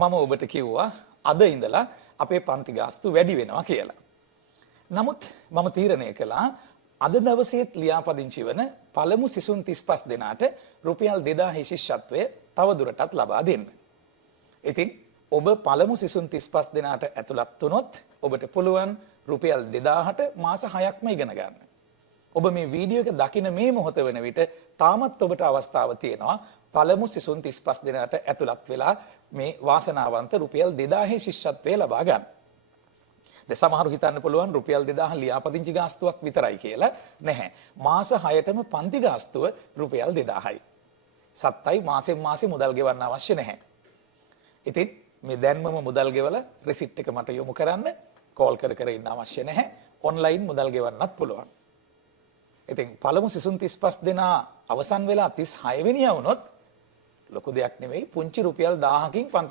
මම ඔබට කිව්වා අද ඉඳලා අපේ පන්ති ගාස්තු වැඩි වෙනවා කියලා. නමුත් මම තීරණය කළා අද දවසේත් ලියාපදිංචි වන පළමු සිසුන් 35 දෙනාට රුපියල් 2000 ශිෂ්‍යත්වය තවදුරටත් ලබා දෙන්න. ඉතින් ඔබ පළමු සිසුන් 35 දෙනාට ඇතුළත් වුණොත් ඔබට පුළුවන් රුපියල් 2000ට මාස 6ක්ම ඉගෙන ගන්න. ඔබ මේ වීඩියෝ එක දකින මේ මොහොත වෙන විට තාමත් ඔබට අවස්ථාව තියෙනවා පළමු සිසුන් 35 දෙනාට ඇතුළත් වෙලා මේ වාසනාවන්ත රුපියල් 2000 ශිෂ්‍යත්වය ලබා ගන්න. දැන් සමහරු හිතන්න පුළුවන් රුපියල් 2000 ලියාපදිංචි ගාස්තුවක් විතරයි කියලා. නැහැ. මාස 6ටම පන්ති ගාස්තුව රුපියල් 2000යි. සත්තයි මාසෙන් මාසෙ මුදල් ගෙවන්න අවශ්‍ය නැහැ. ඉතින් මේ දැන්මම මුදල් ගෙවලා රෙසිට් එක මට යොමු කරන්න කෝල් කර කර ඉන්න අවශ්‍ය නැහැ. ඔන්ලයින් මුදල් ගෙවන්නත් පුළුවන්. ඉතින් පළමු සිසුන් 35 දෙනා අවසන් වෙලා 36 වෙනියා වුණොත් ලොකු දෙයක් නෙවෙයි පුංචි රුපියල් 1000කින් පන්ති